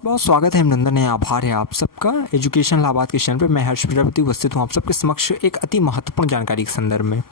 बहुत बहुत स्वागत है अभिनंदन है, आभार है आप सबका एजुकेशन लाभार्थ के चैनल पे। मैं हर्ष प्रजापति उपस्थित हूँ आप सबके समक्ष एक अति महत्वपूर्ण जानकारी के संदर्भ में।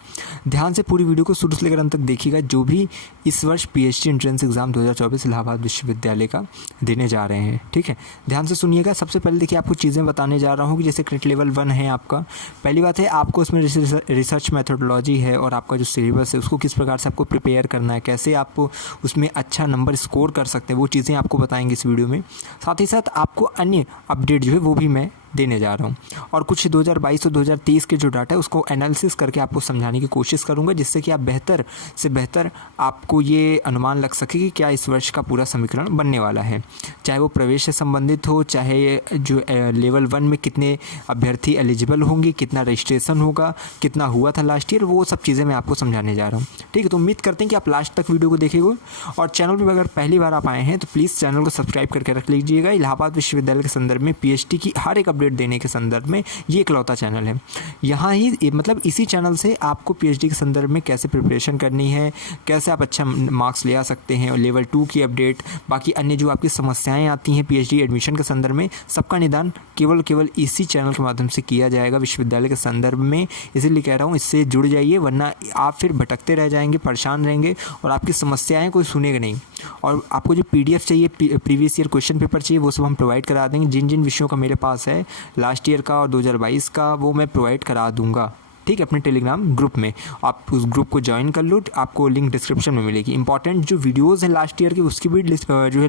ध्यान से पूरी वीडियो को शुरू से लेकर अंत तक देखिएगा। जो भी इस वर्ष पीएचडी एंट्रेंस एग्जाम 2024 इलाहाबाद विश्वविद्यालय का देने जा रहे हैं, ठीक है, ध्यान से सुनिएगा। सबसे पहले देखिए आपको चीज़ें बताने जा रहा हूँ कि जैसे क्रेट लेवल 1 है आपका। पहली बात है आपको उसमें रिसर्च मैथोडोलॉजी है और आपका जो सिलेबस है उसको किस प्रकार से आपको प्रिपेयर करना है, कैसे आप उसमें अच्छा नंबर स्कोर कर सकते हैं, वो चीज़ें आपको बताएंगे इस वीडियो में। साथ ही साथ आपको अन्य अपडेट जो है वो भी मैं देने जा रहा हूँ और कुछ 2022 और 2023 के जो डाटा है उसको एनालिसिस करके आपको समझाने की कोशिश करूँगा, जिससे कि आप बेहतर से बेहतर आपको ये अनुमान लग सके कि क्या इस वर्ष का पूरा समीकरण बनने वाला है। चाहे वो प्रवेश से संबंधित हो, चाहे जो लेवल 1 में कितने अभ्यर्थी एलिजिबल होंगे, कितना रजिस्ट्रेशन होगा, कितना हुआ था लास्ट ईयर, वो सब चीज़ें मैं आपको समझाने जा रहा हूँ। ठीक है, तो उम्मीद करते हैं कि आप लास्ट तक वीडियो को देखेंगे और चैनल पर अगर पहली बार आप आए हैं तो प्लीज़ चैनल को सब्सक्राइब करके रख लीजिएगा। इलाहाबाद विश्वविद्यालय के संदर्भ में पीएचडी की हर एक अपडेट देने के संदर्भ में ये इकलौता चैनल है। यहाँ ही मतलब इसी चैनल से आपको पीएचडी के संदर्भ में कैसे प्रिपरेशन करनी है, कैसे आप अच्छा मार्क्स ले आ सकते हैं, और लेवल 2 की अपडेट, बाकी अन्य जो आपकी समस्याएं आती हैं पीएचडी एडमिशन के संदर्भ में, सबका निदान केवल इसी चैनल के माध्यम से किया जाएगा विश्वविद्यालय के संदर्भ में। इसीलिए कह रहा हूँ इससे जुड़ जाइए, वरना आप फिर भटकते रह जाएंगे, परेशान रहेंगे और आपकी समस्याएँ कोई सुनेगा नहीं। और आपको जो PDF चाहिए, प्रीवियस ईयर क्वेश्चन पेपर चाहिए, वो सब हम प्रोवाइड करा देंगे। जिन जिन विषयों का मेरे पास है लास्ट ईयर का और 2022 का, वो मैं प्रोवाइड करा दूंगा, ठीक है, अपने टेलीग्राम ग्रुप में। आप उस ग्रुप को ज्वाइन कर लो, आपको लिंक डिस्क्रिप्शन में मिलेगी। इंपॉर्टेंट जो वीडियोस हैं लास्ट ईयर की उसकी भी जो है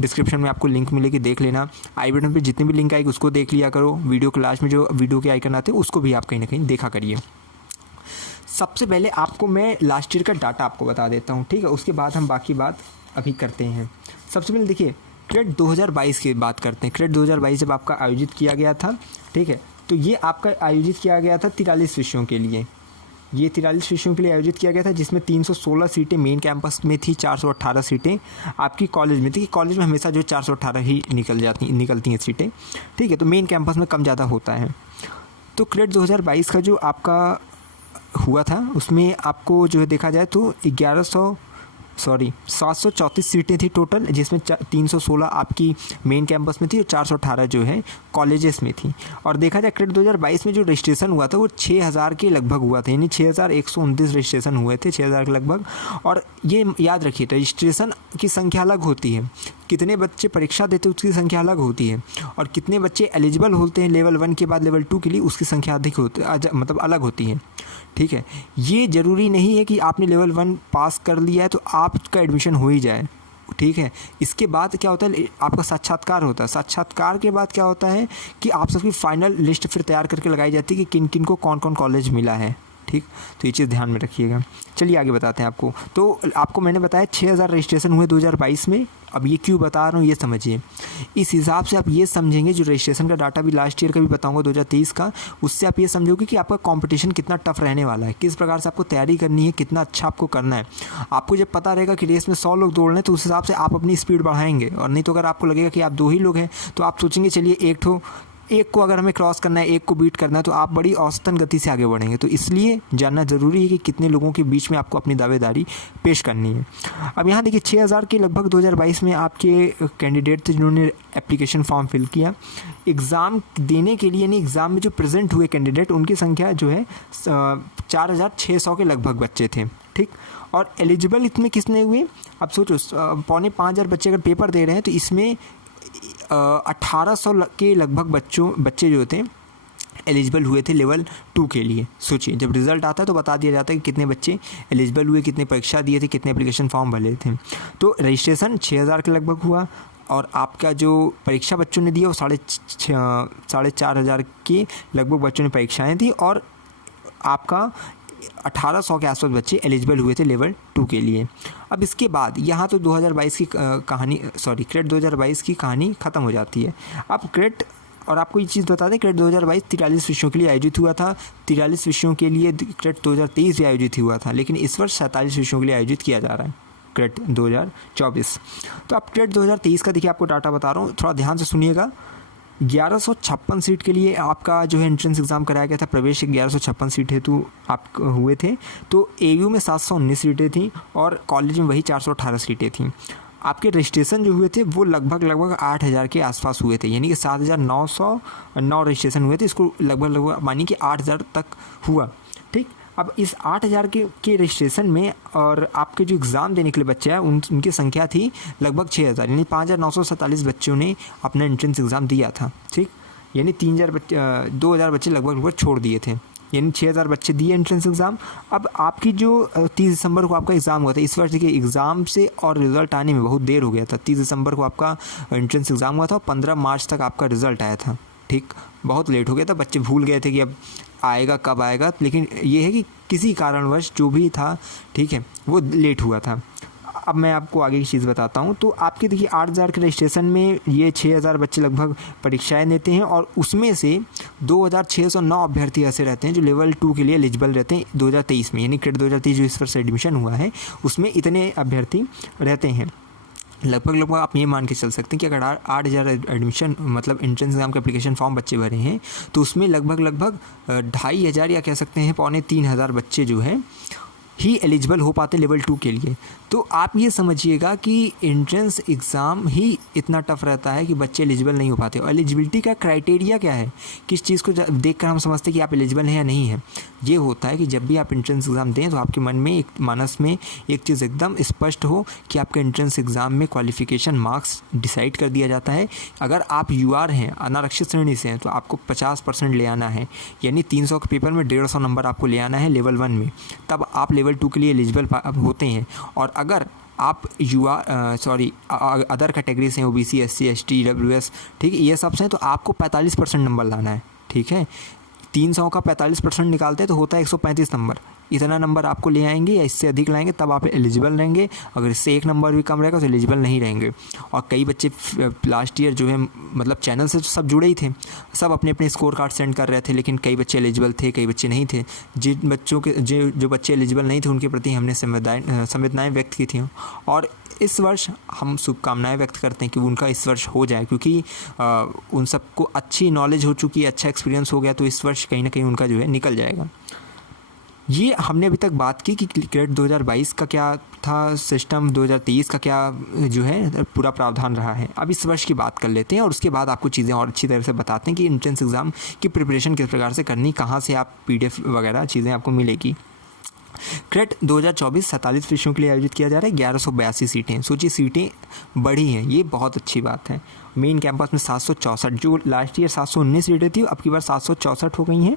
डिस्क्रिप्शन में आपको लिंक मिलेगी, देख लेना। आई बटन पे जितनी भी लिंक आएगी उसको देख लिया करो। वीडियो क्लास में जो वीडियो के आइकन आते हैं उसको भी आप कहीं ना कहीं देखा करिए। सबसे पहले आपको मैं लास्ट ईयर का डाटा आपको बता देता हूँ, ठीक है, उसके बाद हम बाकी बात अभी करते हैं। सबसे पहले देखिए क्रेट 2022 की बात करते हैं। क्रेट 2022 जब आपका आयोजित किया गया था, ठीक है, तो ये आपका आयोजित किया गया था 43 विषयों के लिए। ये 43 विषयों के लिए आयोजित किया गया था, जिसमें 316 सीटें मेन कैंपस में थी, 418 सीटें आपकी कॉलेज में थी कि कॉलेज में हमेशा जो 418 ही निकलती हैं सीटें, ठीक है, तो मेन कैंपस में कम ज़्यादा होता है। तो क्रेट 2022 का जो आपका हुआ था उसमें आपको जो है देखा जाए तो 734 सीटें थी टोटल, जिसमें 316 आपकी मेन कैंपस में थी और 418 जो है कॉलेजेस में थी। और देखा जाए क्रेट 2022 में जो रजिस्ट्रेशन हुआ था वो 6000 के लगभग हुआ था, यानी 6129 रजिस्ट्रेशन हुए थे, 6000 के लगभग। और ये याद रखिए रजिस्ट्रेशन की संख्या अलग होती है, कितने बच्चे परीक्षा देते हैं उसकी संख्या अलग होती है, और कितने बच्चे एलिजिबल होते हैं लेवल 1 के बाद लेवल 2 के लिए उसकी संख्या अधिक होती है, मतलब अलग होती है, ठीक है। ये ज़रूरी नहीं है कि आपने लेवल 1 पास कर लिया है तो आपका एडमिशन हो ही जाए, ठीक है। इसके बाद क्या होता है, आपका साक्षात्कार होता है। साक्षात्कार के बाद क्या होता है कि आप सबकी फाइनल लिस्ट फिर तैयार करके लगाई जाती है कि किन किन को कौन कौन कॉलेज मिला है, ठीक। तो ये चीज़ ध्यान में रखिएगा। चलिए आगे बताते हैं आपको। तो आपको मैंने बताया 6000 रजिस्ट्रेशन हुए 2022 में। अब ये क्यों बता रहा हूँ ये समझिए। इस हिसाब से आप ये समझेंगे, जो रजिस्ट्रेशन का डाटा भी लास्ट ईयर का भी बताऊंगा 2023 का, उससे आप ये समझोगे कि आपका कंपटीशन कितना टफ रहने वाला है, किस प्रकार से आपको तैयारी करनी है, कितना अच्छा आपको करना है। आपको जब पता रहेगा कि रेस में 100 लोग दौड़ रहे हैं तो उस हिसाब से आप अपनी स्पीड बढ़ाएंगे। और नहीं तो अगर आपको लगेगा कि आप 2 ही लोग हैं तो आप सोचेंगे चलिए एक को अगर हमें क्रॉस करना है, एक को बीट करना है, तो आप बड़ी औसतन गति से आगे बढ़ेंगे। तो इसलिए जानना ज़रूरी है कि कितने लोगों के बीच में आपको अपनी दावेदारी पेश करनी है। अब यहाँ देखिए 6000 के लगभग 2022 में आपके कैंडिडेट थे जिन्होंने एप्लीकेशन फॉर्म फिल किया एग्ज़ाम देने के लिए, यानी एग्ज़ाम में जो प्रेजेंट हुए कैंडिडेट उनकी संख्या जो है 4600 के लगभग बच्चे थे, ठीक। और एलिजिबल इतने किसने हुए, अब सोचो 4500 बच्चे अगर पेपर दे रहे हैं तो इसमें 1800 के लगभग बच्चे जो थे एलिजिबल हुए थे लेवल 2 के लिए। सोचिए जब रिज़ल्ट आता है तो बता दिया जाता है कि कितने बच्चे एलिजिबल हुए, कितने परीक्षा दिए थे, कितने एप्लीकेशन फॉर्म भरे थे। तो रजिस्ट्रेशन 6000 के लगभग हुआ और आपका जो परीक्षा बच्चों ने दिया वो 4500 के लगभग बच्चों ने परीक्षाएँ दी, और आपका 1800 के आसपास बच्चे एलिजिबल हुए थे लेवल 2 के लिए। अब इसके बाद यहाँ तो 2022 की क्रेट 2022 की कहानी ख़त्म हो जाती है। अब क्रेट, और आपको ये चीज़ बता दें, क्रेट 2022 43 विषयों के लिए आयोजित हुआ था। 43 विषयों के लिए क्रेट 2023 भी आयोजित हुआ था, लेकिन इस वर्ष 47 विषयों के लिए आयोजित किया जा रहा है क्रेट 2024। तो अब क्रेट 2023 का देखिए आपको डाटा बता रहा हूँ, थोड़ा ध्यान से सुनिएगा। 1156 सीट के लिए आपका जो है एंट्रेंस एग्ज़ाम कराया गया था। प्रवेश 1156 सीट हेतु आप हुए थे। तो AU में 719 सीटें थी और कॉलेज में वही 418 सीटें थी। आपके रजिस्ट्रेशन जो हुए थे वो लगभग 8,000 के आसपास हुए थे, यानी कि 7,909 रजिस्ट्रेशन हुए थे। इसको लगभग मानिए कि 8,000 तक हुआ, ठीक। अब इस 8,000 के रजिस्ट्रेशन में और आपके जो एग्ज़ाम देने के लिए बच्चे हैं उनकी संख्या थी लगभग 6,000, यानी 5,947 बच्चों ने अपना एंट्रेंस एग्ज़ाम दिया था, ठीक। यानी 2,000 बच्चे लगभग छोड़ दिए थे, यानी 6,000 बच्चे दिए एंट्रेंस एग्ज़ाम। अब आपकी जो 30 दिसंबर को आपका एग्ज़ाम हुआ था, इस वर्ष देखिए एग्ज़ाम से और रिज़ल्ट आने में बहुत देर हो गया था। 30 दिसंबर को आपका एंट्रेंस एग्ज़ाम हुआ था और 15 मार्च तक आपका रिज़ल्ट आया था, ठीक। बहुत लेट हो गया था, बच्चे भूल गए थे कि अब आएगा कब आएगा, लेकिन ये है कि किसी कारणवश जो भी था, ठीक है, वो लेट हुआ था। अब मैं आपको आगे की चीज़ बताता हूँ। तो आपके देखिए 8,000 के रजिस्ट्रेशन में ये 6,000 बच्चे लगभग परीक्षाएं देते हैं और उसमें से 2,609 अभ्यर्थी ऐसे रहते हैं जो लेवल 2 के लिए एलिजिबल रहते हैं 2023 में, यानी क्रेडिट 2023 जो इस वर्ष एडमिशन हुआ है उसमें इतने अभ्यर्थी रहते हैं। लगभग आप ये मान के चल सकते हैं कि अगर 8,000 एडमिशन मतलब एंट्रेंस एग्जाम के एप्लीकेशन फॉर्म बच्चे भरे हैं तो उसमें लगभग 2,500 या कह सकते हैं 2,300 बच्चे जो हैं ही एलिजिबल हो पाते लेवल 2 के लिए। तो आप ये समझिएगा कि एंट्रेंस एग्ज़ाम ही इतना टफ रहता है कि बच्चे एलिजिबल नहीं हो पाते। और एलिजिबिलिटी का क्राइटेरिया क्या है, किस चीज़ को देखकर हम समझते हैं कि आप एलिजिबल हैं या नहीं है। ये होता है कि जब भी आप एंट्रेंस एग्ज़ाम दें तो आपके मन में मानस में एक चीज़ एकदम स्पष्ट हो कि आपके एंट्रेंस एग्ज़ाम में क्वालिफिकेशन मार्क्स डिसाइड कर दिया जाता है। अगर आप UR हैं, अनारक्षित श्रेणी से हैं, तो आपको 50% ले आना है, यानी 300 के पेपर में 150 नंबर आपको ले आना है लेवल 1 में, तब आप लेवल 2 के लिए एलिजिबल होते हैं। और अगर आप अदर कैटेगरी से OBC SC ST EWS, ठीक है, ये सब से, तो आपको 45% नंबर लाना है, ठीक है। 300 का 45% निकालते हैं तो होता है 135 नंबर। इतना नंबर आपको ले आएंगे या इससे अधिक लाएंगे तब आप एलिजिबल रहेंगे, अगर इससे एक नंबर भी कम रहेगा तो एलिजिबल नहीं रहेंगे। और कई बच्चे लास्ट ईयर जो है मतलब चैनल से सब जुड़े ही थे, सब अपने अपने स्कोर कार्ड सेंड कर रहे थे, लेकिन कई बच्चे एलिजिबल थे, कई बच्चे नहीं थे। जिन बच्चों के जो बच्चे एलिजिबल नहीं थे उनके प्रति हमने संवेदनाएँ व्यक्त की थी और इस वर्ष हम शुभकामनाएं व्यक्त करते हैं कि उनका इस वर्ष हो जाए, क्योंकि उन सबको अच्छी नॉलेज हो चुकी है, अच्छा एक्सपीरियंस हो गया, तो इस वर्ष कहीं ना कहीं उनका जो है निकल जाएगा। ये हमने अभी तक बात की कि क्रेडिट 2022 का क्या था सिस्टम, 2023 का क्या जो है पूरा प्रावधान रहा है। अब इस वर्ष की बात कर लेते हैं और उसके बाद आपको चीज़ें और अच्छी तरह से बताते हैं कि एंट्रेंस एग्ज़ाम की प्रिपरेशन किस प्रकार से करनी, कहाँ से आप PDF वगैरह चीज़ें आपको मिलेगी। क्रेट 2024 47 विषयों के लिए आयोजित किया जा रहा है, 1182 सीटें। सोचिए सीटें बढ़ी हैं, ये बहुत अच्छी बात है। मेन कैंपस में 764, जो लास्ट ईयर 719 सीटें थी अब की बार 764 हो गई हैं।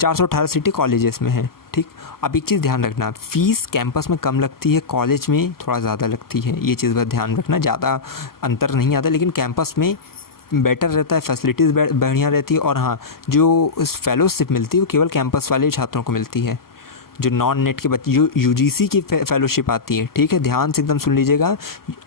418 सीटें कॉलेजेस में हैं, ठीक। अब एक चीज़ ध्यान रखना, फ़ीस कैंपस में कम लगती है, कॉलेज में थोड़ा ज़्यादा लगती है, ये चीज़ पर ध्यान रखना। ज़्यादा अंतर नहीं आता, लेकिन कैंपस में बेटर रहता है, फैसिलिटीज़ बढ़िया रहती है। और हाँ, जो फेलोशिप मिलती है वो केवल कैंपस वाले छात्रों को मिलती है। जो नॉन नेट के बच्चे, जो UGC की फेलोशिप आती है, ठीक है, ध्यान से एकदम सुन लीजिएगा।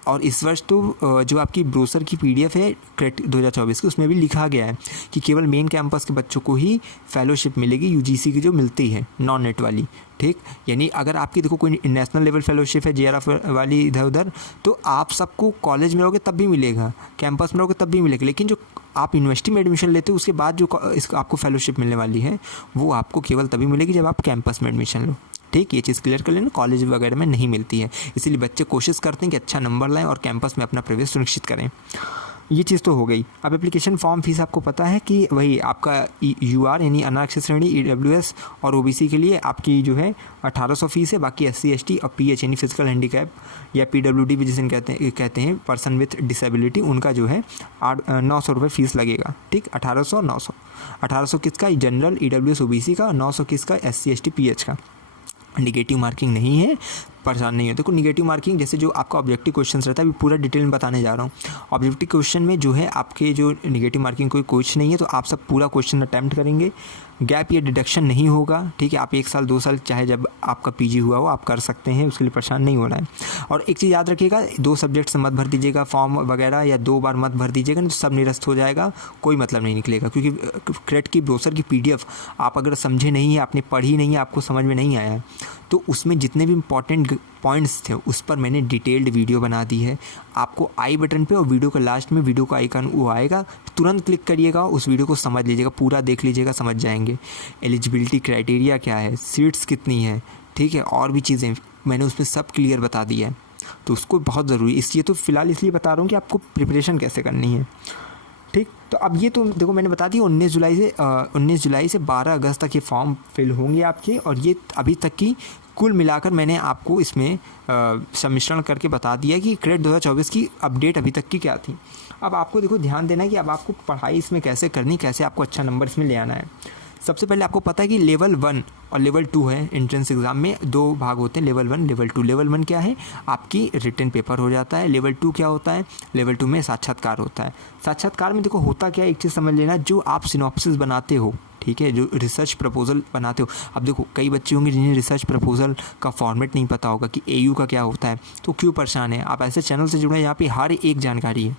और इस वर्ष तो जो आपकी ब्रोशर की PDF है क्रेट 2024 की, उसमें भी लिखा गया है कि केवल मेन कैंपस के बच्चों को ही फेलोशिप मिलेगी, UGC की जो मिलती है नॉन नेट वाली, ठीक। यानी अगर आपकी देखो कोई नेशनल लेवल फेलोशिप है JRF वाली इधर उधर, तो आप सबको कॉलेज में रहोगे तब भी मिलेगा, कैंपस में रहोगे तब भी मिलेगा, लेकिन जो आप यूनिवर्सिटी में एडमिशन लेते हो उसके बाद जो आपको फेलोशिप मिलने वाली है वो आपको केवल तभी मिलेगी जब आप कैंपस में एडमिशन लो, ठीक। ये चीज़ क्लियर कर लेना, कॉलेज वगैरह में नहीं मिलती है। इसीलिए बच्चे कोशिश करते हैं कि अच्छा नंबर लाएं और कैंपस में अपना प्रवेश सुनिश्चित करें। ये चीज़ तो हो गई। अब एप्लीकेशन फॉर्म फीस आपको पता है कि वही आपका UR यानी अनारक्षित श्रेणी EWS और OBC के लिए आपकी जो है 1800 फीस है। बाकी SC ST और PH यानी फिजिकल हैंडीकैप या PWD भी जिसे कहते हैं पर्सन विथ डिसेबिलिटी, उनका जो है 900 रुपये फ़ीस लगेगा, ठीक। 1800 900, 1800 किसका जनरल EWS OBC का, 900 किसका SC ST PH का। निगेटिव मार्किंग नहीं है, परेशान नहीं हो। देखो निगेटिव मार्किंग जैसे जो आपका ऑब्जेक्टिव क्वेश्चन रहता है, अभी पूरा डिटेल में बताने जा रहा हूँ। ऑब्जेक्टिव क्वेश्चन में जो है आपके जो निगेटिव मार्किंग कोई कुछ नहीं है, तो आप सब पूरा क्वेश्चन अटैम्प्ट करेंगे। गैप या डिडक्शन नहीं होगा, ठीक है। आप 1 साल 2 साल चाहे जब आपका PG हुआ हो आप कर सकते हैं, उसके लिए परेशान नहीं होना है। और एक चीज़ याद रखिएगा, 2 सब्जेक्ट से मत भर दीजिएगा फॉर्म वगैरह, या 2 बार मत भर दीजिएगा, नहीं तो सब निरस्त हो जाएगा, कोई मतलब नहीं निकलेगा। क्योंकि क्रेट की ब्रोशर की PDF आप अगर समझे नहीं है, आपने पढ़ी नहीं है, आपको समझ में नहीं आया, तो उसमें जितने भी इंपॉर्टेंट पॉइंट्स थे उस पर मैंने डिटेल्ड वीडियो बना दी है। आपको आई बटन पे और वीडियो के लास्ट में वीडियो का आइकन वो आएगा, तुरंत क्लिक करिएगा, उस वीडियो को समझ लीजिएगा, पूरा देख लीजिएगा, समझ जाएंगे। एलिजिबिलिटी क्राइटेरिया क्या है, सीट्स कितनी है, ठीक है, और भी चीज़ें मैंने उसमें सब क्लियर बता दी है। तो उसको बहुत ज़रूरी, इसलिए तो फ़िलहाल इसलिए बता रहा हूँ कि आपको प्रिपरेशन कैसे करनी है। ठीक, तो अब ये तो देखो मैंने बता दिया 19 जुलाई से 12 अगस्त तक ये फॉर्म फिल होंगे आपके, और ये अभी तक की कुल मिलाकर मैंने आपको इसमें सम्मिश्रण करके बता दिया कि क्रेडिट 2024 की अपडेट अभी तक की क्या थी। अब आपको देखो ध्यान देना है कि अब आपको पढ़ाई इसमें कैसे करनी, कैसे आपको अच्छा नंबर इसमें ले आना है। सबसे पहले आपको पता है कि लेवल 1 और लेवल 2 है, एंट्रेंस एग्ज़ाम में 2 भाग होते हैं, लेवल 1 लेवल 2। लेवल 1 क्या है, आपकी रिटन पेपर हो जाता है। लेवल 2 क्या होता है, लेवल 2 में साक्षात्कार होता है। साक्षात्कार में देखो होता क्या है, एक चीज़ समझ लेना, जो आप सिनॉप्सिस बनाते हो, ठीक है, जो रिसर्च प्रपोजल बनाते हो। अब देखो कई बच्चे होंगे जिन्हें रिसर्च प्रपोजल का फॉर्मेट नहीं पता होगा कि AU का क्या होता है, तो क्यों परेशान है। आप ऐसे चैनल से जुड़े हैं यहाँ पे हर एक जानकारी है,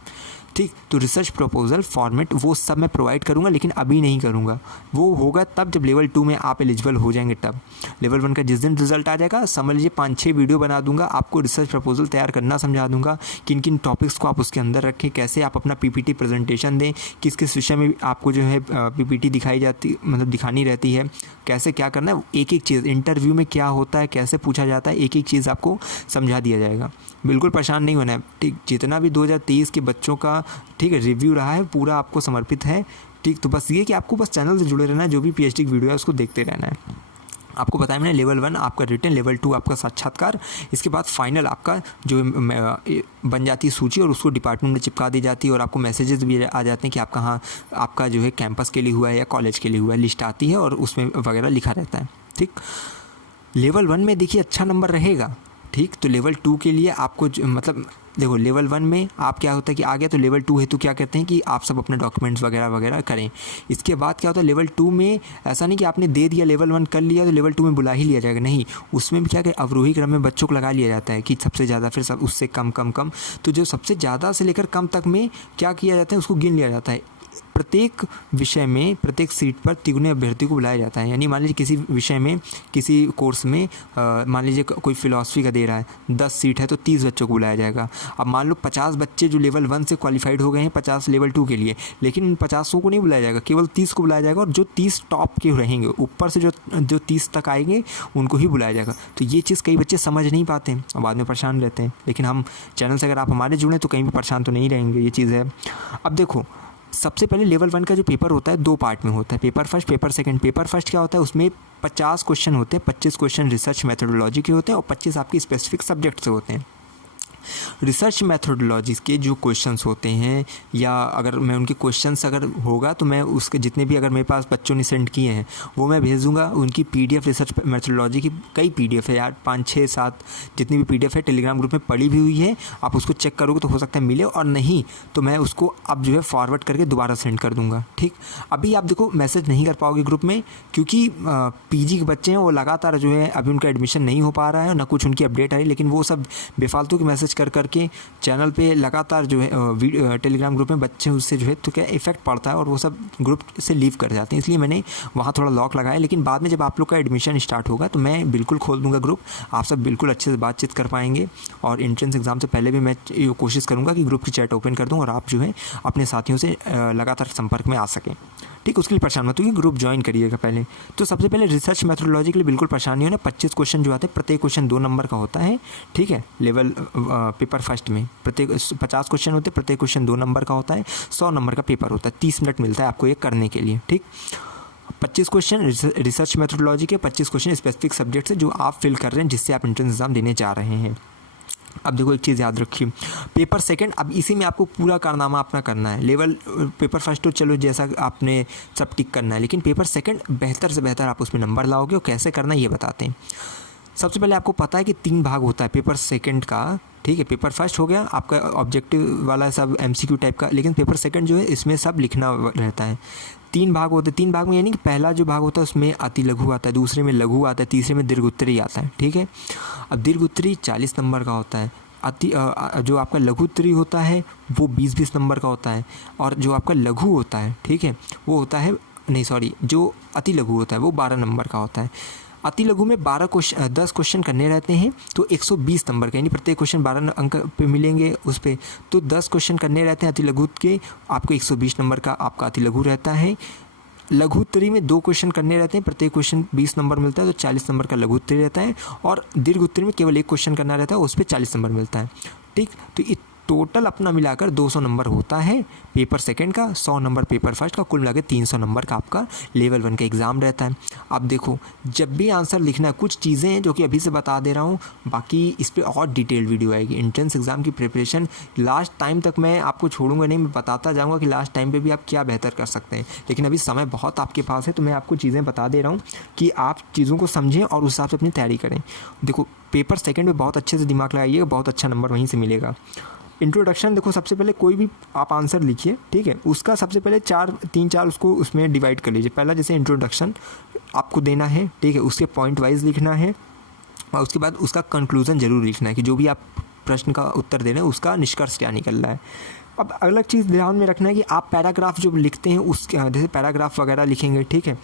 ठीक। तो रिसर्च प्रपोजल फॉर्मेट वो सब मैं प्रोवाइड करूँगा, लेकिन अभी नहीं करूँगा, वो होगा तब जब लेवल 2 में आप एलिजिबल हो जाएंगे तब। लेवल 1 का जिस दिन रिजल्ट आ जाएगा, समझ लीजिए 5-6 वीडियो बना दूंगा, आपको रिसर्च प्रपोजल तैयार करना समझा दूंगा, किन किन टॉपिक्स को आप उसके अंदर रखें, कैसे आप अपना PPT प्रेजेंटेशन दें, किस किस विषय में आपको जो है PPT दिखाई जाती, मतलब दिखानी रहती है, कैसे क्या करना है, एक एक चीज़ इंटरव्यू में क्या होता है, कैसे पूछा जाता है, एक एक चीज़ आपको समझा दिया जाएगा। बिल्कुल परेशान नहीं होना है, ठीक। जितना भी 2023 के बच्चों का, ठीक है, रिव्यू रहा है पूरा आपको समर्पित है, ठीक। तो बस ये कि आपको बस चैनल से जुड़े रहना है, जो भी PhD की वीडियो है उसको देखते रहना है। आपको बताया मैंने, लेवल 1 आपका रिटन, लेवल 2 आपका साक्षात्कार, इसके बाद फाइनल आपका जो बन जाती है सूची, और उसको डिपार्टमेंट में चिपका दी जाती है, और आपको मैसेजेस भी आ जाते हैं कि आप कहाँ, आपका जो है कैंपस के लिए हुआ है या कॉलेज के लिए हुआ है, लिस्ट आती है और उसमें वगैरह लिखा रहता है, ठीक। लेवल 1 में देखिए अच्छा नंबर रहेगा, ठीक। तो लेवल 2 के लिए आपको मतलब देखो लेवल 1 में आप क्या होता है कि आ गया, तो लेवल 2 है तो क्या कहते हैं कि आप सब अपने डॉक्यूमेंट्स वगैरह वगैरह करें। इसके बाद क्या होता है, लेवल 2 में ऐसा नहीं कि आपने दे दिया, लेवल 1 कर लिया तो लेवल 2 में बुला ही लिया जाएगा, नहीं। उसमें भी क्या कि अवरोही क्रम में बच्चों को लगा लिया जाता है कि सबसे ज़्यादा, फिर सब उससे कम कम कम, तो जो सबसे ज़्यादा से लेकर कम तक में क्या किया जाता है, उसको गिन लिया जाता है। प्रत्येक विषय में, प्रत्येक सीट पर तिगुने अभ्यर्थी को बुलाया जाता है। यानी मान लीजिए किसी विषय में, किसी कोर्स में मान लीजिए कोई फिलॉसफी का दे रहा है, 10 सीट है तो 30 बच्चों को बुलाया जाएगा। अब मान लो 50 बच्चे जो लेवल 1 से क्वालिफाइड हो गए हैं, 50 लेवल 2 के लिए, लेकिन उन 50 को नहीं बुलाया जाएगा, केवल 30 को बुलाया जाएगा, और जो 30 टॉप के रहेंगे, ऊपर से जो 30 तक आएंगे उनको ही बुलाया जाएगा। तो ये चीज़ कई बच्चे समझ नहीं पाते हैं और बाद में परेशान रहते हैं, लेकिन हम चैनल से अगर आप हमारे जुड़े तो कहीं भी परेशान तो नहीं रहेंगे, ये चीज़ है। अब देखो सबसे पहले लेवल 1 का जो पेपर होता है 2 पार्ट में होता है, paper first, paper second. Paper first क्या होता है, उसमें 50 क्वेश्चन होते हैं, 25 क्वेश्चन रिसर्च मेथोडोलॉजी के होते हैं और 25 आपकी स्पेसिफिक सब्जेक्ट से होते हैं। रिसर्च मेथोडोलॉजीज़ के जो क्वेश्चंस होते हैं, या अगर मैं उनके क्वेश्चंस अगर होगा तो मैं उसके जितने भी अगर मेरे पास बच्चों ने सेंड किए हैं वो मैं भेज दूँगा। उनकी PDF रिसर्च मेथोडोलॉजी की कई PDF है यार, 5 6 7 जितनी भी PDF है टेलीग्राम ग्रुप में पड़ी भी हुई है, आप उसको चेक करोगे तो हो सकता है मिले, और नहीं तो मैं उसको अब जो है फॉरवर्ड करके दोबारा सेंड कर दूँगा, ठीक। अभी आप देखो मैसेज नहीं कर पाओगे ग्रुप में, क्योंकि PG के बच्चे हैं वो लगातार जो है अभी उनका एडमिशन नहीं हो पा रहा है, ना कुछ उनकी अपडेट आई, लेकिन वो सब बेफालतू के मैसेज कर करके चैनल पे लगातार जो है टेलीग्राम ग्रुप में बच्चे उससे जो है तो क्या इफेक्ट पड़ता है और वो सब ग्रुप से लीव कर जाते हैं, इसलिए मैंने वहाँ थोड़ा लॉक लगाया। लेकिन बाद में जब आप लोग का एडमिशन स्टार्ट होगा तो मैं बिल्कुल खोल दूँगा ग्रुप, आप सब बिल्कुल अच्छे से बातचीत कर पाएंगे, और एंट्रेंस एग्जाम से पहले भी मैं कोशिश करूँगा कि ग्रुप की चैट ओपन कर दूँ और आप जो है अपने साथियों से लगातार संपर्क में आ सकें, ठीक। उसके लिए परेशान मत होइए, ग्रुप ज्वाइन करिएगा पहले। तो सबसे पहले रिसर्च मेथोडोलॉजी के लिए बिल्कुल परेशान नहीं होना। 25 क्वेश्चन जो आते हैं, प्रत्येक क्वेश्चन 2 नंबर का होता है, ठीक है। लेवल पेपर फर्स्ट में प्रत्येक 50 क्वेश्चन होते हैं, प्रत्येक क्वेश्चन 2 नंबर का होता है, 100 नंबर का पेपर होता है, 30 मिनट मिलता है आपको ये करने के लिए, ठीक। 25 क्वेश्चन रिसर्च मेथोडोलॉजी के, 25 क्वेश्चन स्पेसिफिक सब्जेक्ट से जो आप फिल कर रहे हैं, जिससे आप एंट्रेंस एग्जाम देने जा रहे हैं। अब देखो एक चीज़ याद रखिए, पेपर सेकंड, अब इसी में आपको पूरा कारनामा अपना करना है। लेवल पेपर फर्स्ट तो चलो जैसा आपने सब टिक करना है, लेकिन पेपर सेकंड बेहतर से बेहतर आप उसमें नंबर लाओगे, और कैसे करना ये बताते हैं। सबसे पहले आपको पता है कि 3 भाग होता है पेपर सेकंड का, ठीक है। पेपर फर्स्ट हो गया आपका ऑब्जेक्टिव वाला सब MCQ टाइप का, लेकिन पेपर सेकंड जो है इसमें सब लिखना रहता है। 3 भाग होते हैं, 3 भाग में यानी कि पहला जो भाग होता है उसमें अति लघु आता है, दूसरे में लघु आता है, तीसरे में दीर्घ उत्तरी आता है, ठीक है। अब दीर्घ उत्तरी 40 नंबर का होता है, जो आपका लघु उत्तरी होता है वो 20-20 नंबर का होता है, और जो आपका लघु होता है, ठीक है, वो होता है जो अति लघु होता है वो 12 नंबर का होता है। अति लघु में 10 क्वेश्चन करने रहते हैं, तो 120 नंबर का, यानी प्रत्येक क्वेश्चन 12 अंक पे मिलेंगे उस पर, तो 10 क्वेश्चन करने रहते हैं अति लघु के, आपको 120 नंबर का आपका अति लघु रहता है। लघु उत्तरी में 2 क्वेश्चन करने रहते हैं, प्रत्येक क्वेश्चन 20 नंबर मिलता है, तो 40 नंबर का लघु उत्तरी रहता है। और दीर्घ उत्तरी में केवल 1 क्वेश्चन करना रहता है, उस पर 40 नंबर मिलता है। ठीक, तो ये टोटल अपना मिलाकर 200 नंबर होता है पेपर सेकंड का, 100 नंबर पेपर फर्स्ट का, कुल मिला के 300 नंबर का आपका लेवल 1 का एग्ज़ाम रहता है। अब देखो, जब भी आंसर लिखना है, कुछ चीज़ें हैं जो कि अभी से बता दे रहा हूँ, बाकी इस पर और डिटेल वीडियो आएगी। एंट्रेंस एग्ज़ाम की प्रिपरेशन लास्ट टाइम तक मैं आपको छोड़ूंगा नहीं, मैं बताता जाऊँगा कि लास्ट टाइम पर भी आप क्या बेहतर कर सकते हैं। लेकिन अभी समय बहुत आपके पास है, तो मैं आपको चीज़ें बता दे रहा हूँ कि आप चीज़ों को समझें और उस हिसाब से अपनी तैयारी करें। देखो, पेपर सेकंड में बहुत अच्छे से दिमाग लगाइएगा, बहुत अच्छा नंबर वहीं से मिलेगा। इंट्रोडक्शन, देखो सबसे पहले कोई भी आप आंसर लिखिए, ठीक है, उसका सबसे पहले 3-4 उसको उसमें डिवाइड कर लीजिए। पहला जैसे इंट्रोडक्शन आपको देना है, ठीक है, उसके पॉइंट वाइज लिखना है, और उसके बाद उसका कंक्लूजन जरूर लिखना है कि जो भी आप प्रश्न का उत्तर दे रहे हैं उसका निष्कर्ष क्या निकल रहा है। अब अलग चीज़ ध्यान में रखना है कि आप पैराग्राफ जो लिखते हैं, उसके जैसे पैराग्राफ वगैरह लिखेंगे, ठीक है,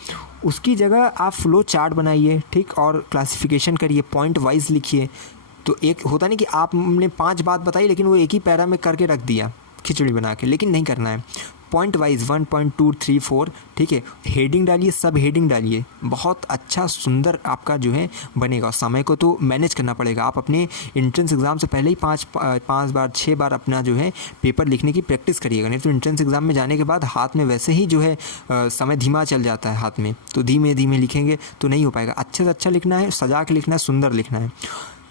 उसकी जगह आप फ्लो चार्ट बनाइए, ठीक, और क्लासिफिकेशन करिए, पॉइंट वाइज लिखिए। तो एक होता नहीं कि आपने 5 बात बताई लेकिन वो एक ही पैरा में करके रख दिया खिचड़ी बना के, लेकिन नहीं करना है। पॉइंट वाइज 1, 2, 3, 4, ठीक है, हेडिंग डालिए, सब हेडिंग डालिए, बहुत अच्छा सुंदर आपका जो है बनेगा। समय को तो मैनेज करना पड़ेगा, आप अपने एंट्रेंस एग्ज़ाम से पहले ही 5 बार 6 बार अपना जो है पेपर लिखने की प्रैक्टिस करिएगा, नहीं तो एंट्रेंस एग्ज़ाम में जाने के बाद हाथ में वैसे ही जो है समय धीमा चल जाता है हाथ में, तो धीमे धीमे लिखेंगे तो नहीं हो पाएगा। अच्छे से अच्छा लिखना है, सजा के लिखना है, सुंदर लिखना है।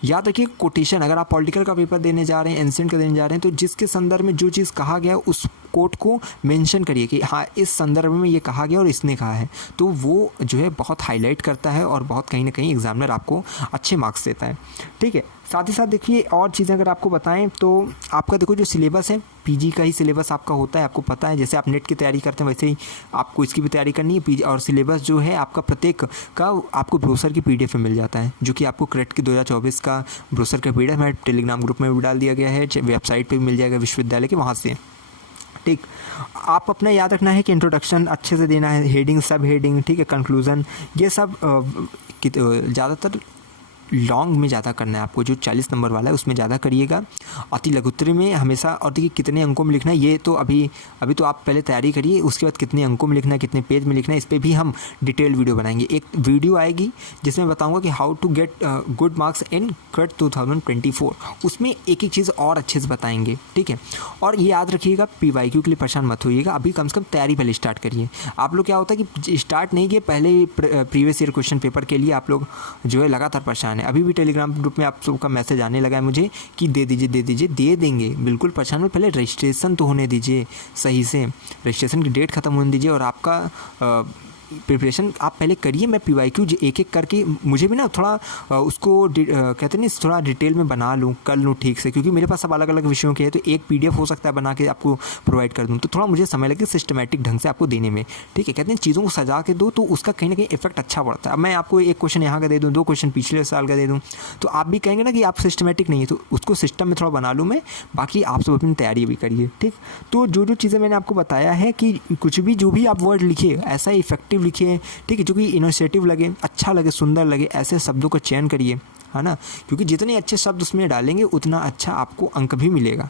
याद रखिए, कोटेशन, अगर आप पॉलिटिकल का पेपर देने जा रहे हैं, एंशिएंट का देने जा रहे हैं, तो जिसके संदर्भ में जो चीज़ कहा गया उस कोट को मेंशन करिए कि हाँ, इस संदर्भ में ये कहा गया और इसने कहा है, तो वो जो है बहुत हाईलाइट करता है और बहुत कहीं ना कहीं एग्जामिनर आपको अच्छे मार्क्स देता है। ठीक है, साथ ही साथ देखिए और चीज़ें अगर आपको बताएं तो आपका देखो जो सिलेबस है, पीजी का ही सिलेबस आपका होता है, आपको पता है, जैसे आप नेट की तैयारी करते हैं वैसे ही आपको इसकी भी तैयारी करनी है। पीजी और सिलेबस जो है आपका प्रत्येक का आपको ब्रोशर की पीडीएफ में मिल जाता है, जो कि आपको क्रेट की 2024 का ब्रोशर का पीडीएफ हमारे टेलीग्राम ग्रुप में भी डाल दिया गया है, वेबसाइट पर भी मिल जाएगा विश्वविद्यालय के, वहाँ से। ठीक, आप अपना याद रखना है कि इंट्रोडक्शन अच्छे से देना है, हेडिंग, सब हेडिंग, ठीक है, कंक्लूजन, ये सब ज़्यादातर लॉन्ग में ज़्यादा करना है आपको, जो 40 नंबर वाला है उसमें ज़्यादा करिएगा। अति लघुत्तरी में हमेशा, और देखिए कितने अंकों में लिखना है ये तो अभी तो आप पहले तैयारी करिए, उसके बाद कितने अंकों में लिखना है, कितने पेज में लिखना है, इस पर भी हम डिटेल वीडियो बनाएंगे। एक वीडियो आएगी जिसमें बताऊंगा कि how to get good marks in CRET 2024, उसमें एक एक चीज़ और अच्छे से बताएंगे। ठीक है, और ये याद रखिएगा, PYQ के लिए परेशान मत होइएगा, अभी कम से कम तैयारी पहले स्टार्ट करिए। आप लोग क्या होता है कि स्टार्ट नहीं किए, पहले ही प्रीवियस ईयर क्वेश्चन पेपर के लिए आप लोग जो है लगातार परेशान। अभी भी टेलीग्राम ग्रुप में आप सबका मैसेज आने लगा है मुझे कि दे दीजिए, दे देंगे, बिल्कुल परेशान में, पहले रजिस्ट्रेशन तो होने दीजिए सही से, रजिस्ट्रेशन की डेट ख़त्म होने दीजिए, और आपका प्रिपरेशन आप पहले करिए। मैं PYQ एक एक करके, मुझे भी ना थोड़ा उसको कहते नहीं, थोड़ा डिटेल में बना लूँ, कर लूँ ठीक से, क्योंकि मेरे पास सब अलग अलग विषयों के हैं, तो एक PDF हो सकता है बना के आपको प्रोवाइड कर दूँ, तो थोड़ा मुझे समय लगे सिस्टमेटिक ढंग से आपको देने में। ठीक है, कहते हैं चीज़ों को सजा के दो तो उसका कहीं ना कहीं इफेक्ट अच्छा पड़ता है। अब मैं आपको एक क्वेश्चन यहाँ का दे दूँ, 2 क्वेश्चन पिछले साल का दे दूँ, तो आप भी कहेंगे ना कि आप सिस्टमेटिक नहीं है, तो उसको सिस्टम में थोड़ा बना लूँ मैं, बाकी आप सब अपनी तैयारी भी करिए। ठीक, तो जो चीज़ें मैंने आपको बताया है कि कुछ भी जो भी आप वर्ड लिखिए ऐसा इफेक्टिव लिखिए, ठीक है, जो कि इनिशिएटिव लगे, अच्छा लगे, सुंदर लगे, ऐसे शब्दों का चयन करिए, है ना, क्योंकि जितने अच्छे शब्द उसमें डालेंगे उतना अच्छा आपको अंक भी मिलेगा।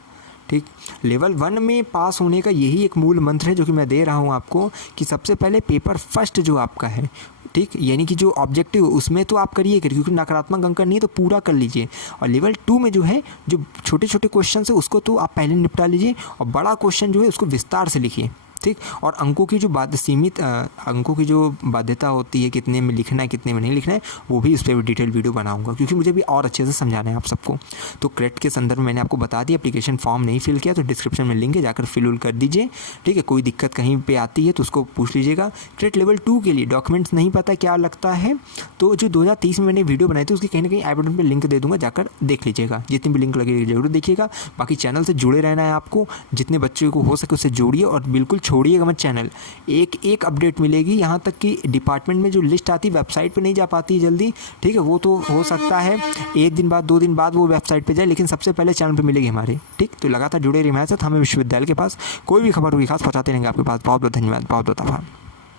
ठीक, लेवल 1 में पास होने का यही एक मूल मंत्र है जो कि मैं दे रहा हूँ आपको, कि सबसे पहले पेपर फर्स्ट जो आपका है, ठीक, यानी कि जो ऑब्जेक्टिव उसमें तो आप करिए, क्योंकि नकारात्मक अंक नहीं है तो पूरा कर लीजिए। और लेवल 2 में जो है, जो छोटे छोटे क्वेश्चन है उसको तो आप पहले निपटा लीजिए, और बड़ा क्वेश्चन जो है उसको विस्तार से लिखिए। ठीक, और अंकों की जो सीमित अंकों की जो बाध्यता होती है, कितने में लिखना है कितने में नहीं लिखना है, वो भी उस पर भी डिटेल वीडियो बनाऊंगा, क्योंकि मुझे भी और अच्छे से समझाना है आप सबको। तो क्रेट के संदर्भ में मैंने आपको बता दिया, एप्लीकेशन फॉर्म नहीं फिल किया तो डिस्क्रिप्शन में लिंक है, जाकर फिल कर दीजिए। ठीक है, कोई दिक्कत कहीं पे आती है तो उसको पूछ लीजिएगा। क्रेट लेवल 2 के लिए डॉक्यूमेंट्स नहीं पता क्या लगता है, तो जो 2023 में मैंने वीडियो बनाई थी उसकी कहीं ना कहीं आई बटन पर लिंक दे दूँगा, जाकर देख लीजिएगा, जितनी भी लिंक लगेगी जरूर देखिएगा। बाकी चैनल से जुड़े रहना है आपको, जितने बच्चों को हो सके उससे जोड़िए, और बिल्कुल छोड़िएगा मत चैनल, एक अपडेट मिलेगी। यहाँ तक कि डिपार्टमेंट में जो लिस्ट आती है वेबसाइट पे नहीं जा पाती है जल्दी, ठीक है, वो तो हो सकता है 1 दिन बाद 2 दिन बाद वो वेबसाइट पे जाए, लेकिन सबसे पहले चैनल पे मिलेगी हमारे। ठीक, तो लगातार जुड़े रहिए हमारे साथ, हमें विश्वविद्यालय के पास कोई भी खबर होगी खास पहुँचाते रहेंगे आपके पास। बहुत बहुत धन्यवाद, बहुत बहुत आभार।